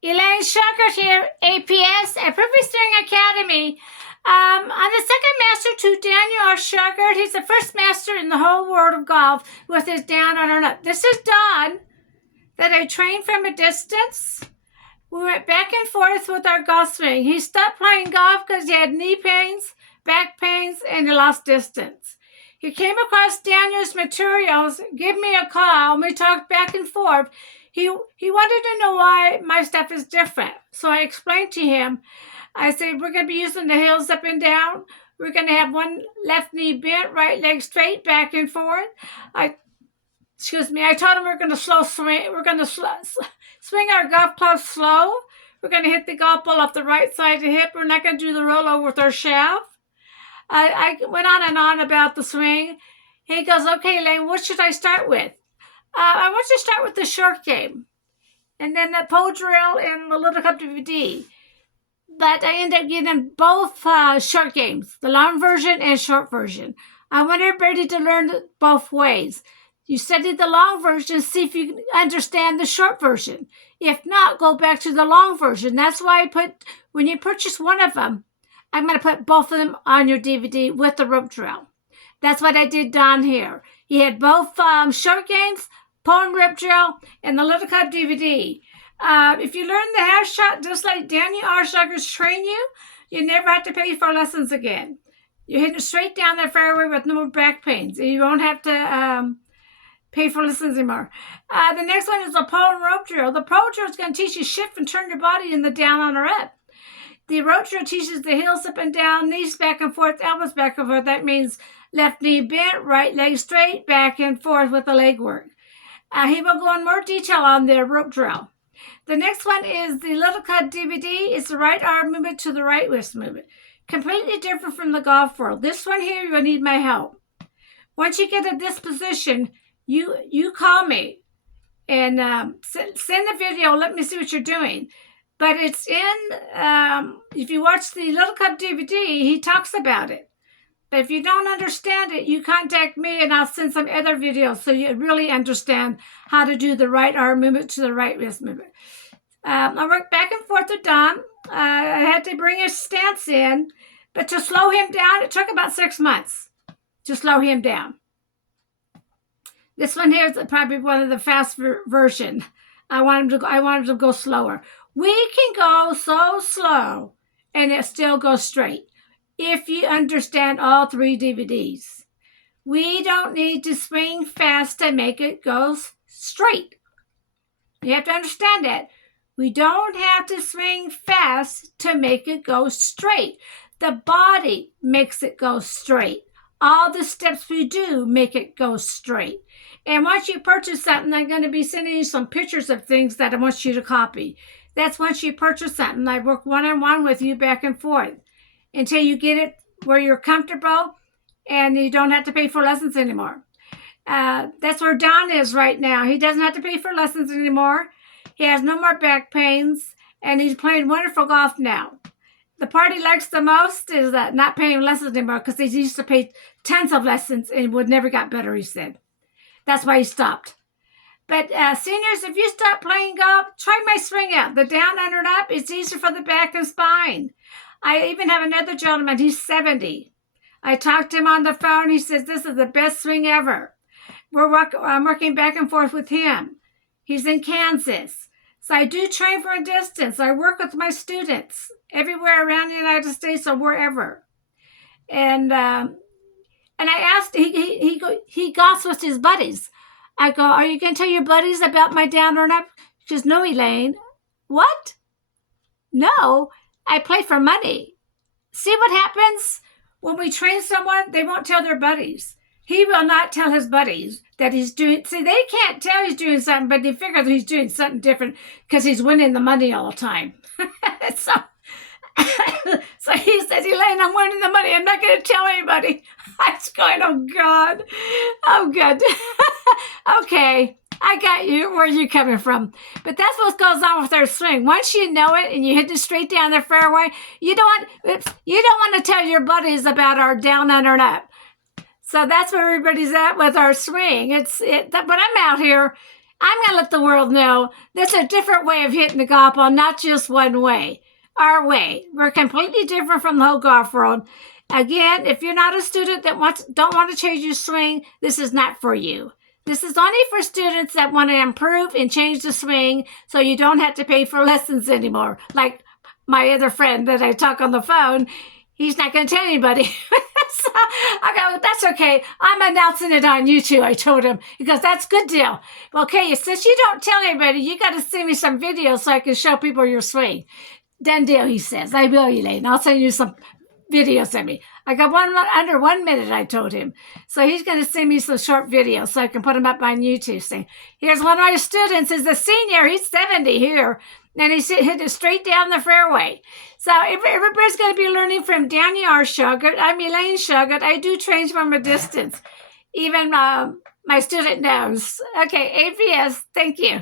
Elaine Shauger here, APS at Perfect String Academy. I'm the second master to Daniel R. Shauger. He's the first master in the whole world of golf with his down, under, and up. This is Don that I trained from a distance. We went back and forth with our golf swing. He stopped playing golf because he had knee pains, back pains, and he lost distance. He came across Daniel's materials, gave me a call, and we talked back and forth. He wanted to know why my stuff is different. So I explained to him. I said, we're going to be using the heels up and down. We're going to have one left knee bent, right leg straight, back and forth. I told him we're going to slow swing. We're going to swing our golf club slow. We're going to hit the golf ball off the right side of the hip. We're not going to do the rollover with our shaft. I went on and on about the swing. He goes, okay, Elaine, what should I start with? I want you to start with the short game, and then the pole drill and the Little Cup DVD. But I ended up getting both short games, the long version and short version. I want everybody to learn both ways. You study the long version, see if you understand the short version. If not, go back to the long version. That's why when you purchase one of them, I'm going to put both of them on your DVD with the rope drill. That's what I did down here. He had both short games, pole and rope drill, and the Little Cup DVD. If you learn the half shot just like Daniel R. Shauger's train you never have to pay for lessons again. You're hitting straight down the fairway with no more back pains. You won't have to pay for lessons anymore. The next one is the pole and rope drill. The pole drill is going to teach you shift and turn your body in the down, on, or up. The rope drill teaches the heels up and down, knees back and forth, elbows back and forth. That means left knee bent, right leg straight, back and forth with the leg work. He will go in more detail on the rope drill. The next one is the Little Cup DVD. It's the right arm movement to the right wrist movement. Completely different from the golf world. This one here, you'll need my help. Once you get to this position, you call me and send the video. Let me see what you're doing. But it's if you watch the Little Cup DVD, he talks about it. But if you don't understand it, you contact me and I'll send some other videos so you really understand how to do the right arm movement to the right wrist movement. I worked back and forth with Dom. I had to bring his stance in, but to slow him down, it took about 6 months to slow him down. This one here is probably one of the fast version. I want him to go slower. We can go so slow and it still goes straight if you understand all 3 DVDs. We don't need to swing fast to make it go straight. You have to understand that. We don't have to swing fast to make it go straight. The body makes it go straight. All the steps we do make it go straight. And once you purchase something, I'm going to be sending you some pictures of things that I want you to copy. That's once you purchase something. I work one-on-one with you back and forth until you get it where you're comfortable and you don't have to pay for lessons anymore. That's where Don is right now. He doesn't have to pay for lessons anymore. He has no more back pains, and he's playing wonderful golf now. The part he likes the most is not paying lessons anymore because he used to pay tons of lessons and would never got better, he said. That's why he stopped. But seniors, if you stop playing golf, try my swing out. The down, under, and up, it's easier for the back and spine. I even have another gentleman, he's 70. I talked to him on the phone. He says, this is the best swing ever. I'm working back and forth with him. He's in Kansas. So I do train for a distance. I work with my students everywhere around the United States or wherever. And I asked, he golfs with his buddies. I go, are you going to tell your buddies about my down or up? She goes, no, Elaine. What? No, I play for money. See what happens when we train someone? They won't tell their buddies. He will not tell his buddies that he's doing. See, they can't tell he's doing something, but they figure that he's doing something different because he's winning the money all the time. So he says, Elaine, I'm winning the money. I'm not going to tell anybody. I was going, oh, God. Oh, good. Okay, I got you. Where are you coming from? But that's what goes on with our swing. Once you know it and you hit it straight down the fairway, you don't want to tell your buddies about our down, under, and up. So that's where everybody's at with our swing. But I'm out here I'm going to let the world know there's a different way of hitting the golf ball, not just one way. Our way. We're completely different from the whole golf world. Again, if you're not a student that don't want to change your swing, this is not for you. This is only for students that want to improve and change the swing so you don't have to pay for lessons anymore. Like my other friend that I talk on the phone, he's not going to tell anybody. So I go, well, that's okay. I'm announcing it on YouTube, I told him, because that's a good deal. Okay, since you don't tell anybody, you got to send me some videos so I can show people your swing. Done deal, he says. I will, Elaine. I'll send you some videos of me. I got under 1 minute, I told him. So he's going to send me some short videos so I can put them up on YouTube. Saying, here's one of my students, is a senior. He's 70 here. And he's hit it straight down the fairway. So everybody's going to be learning from Daniel R. Shauger. I'm Elaine Shauger. I do train from a distance. Even my student knows. Okay, APS, thank you.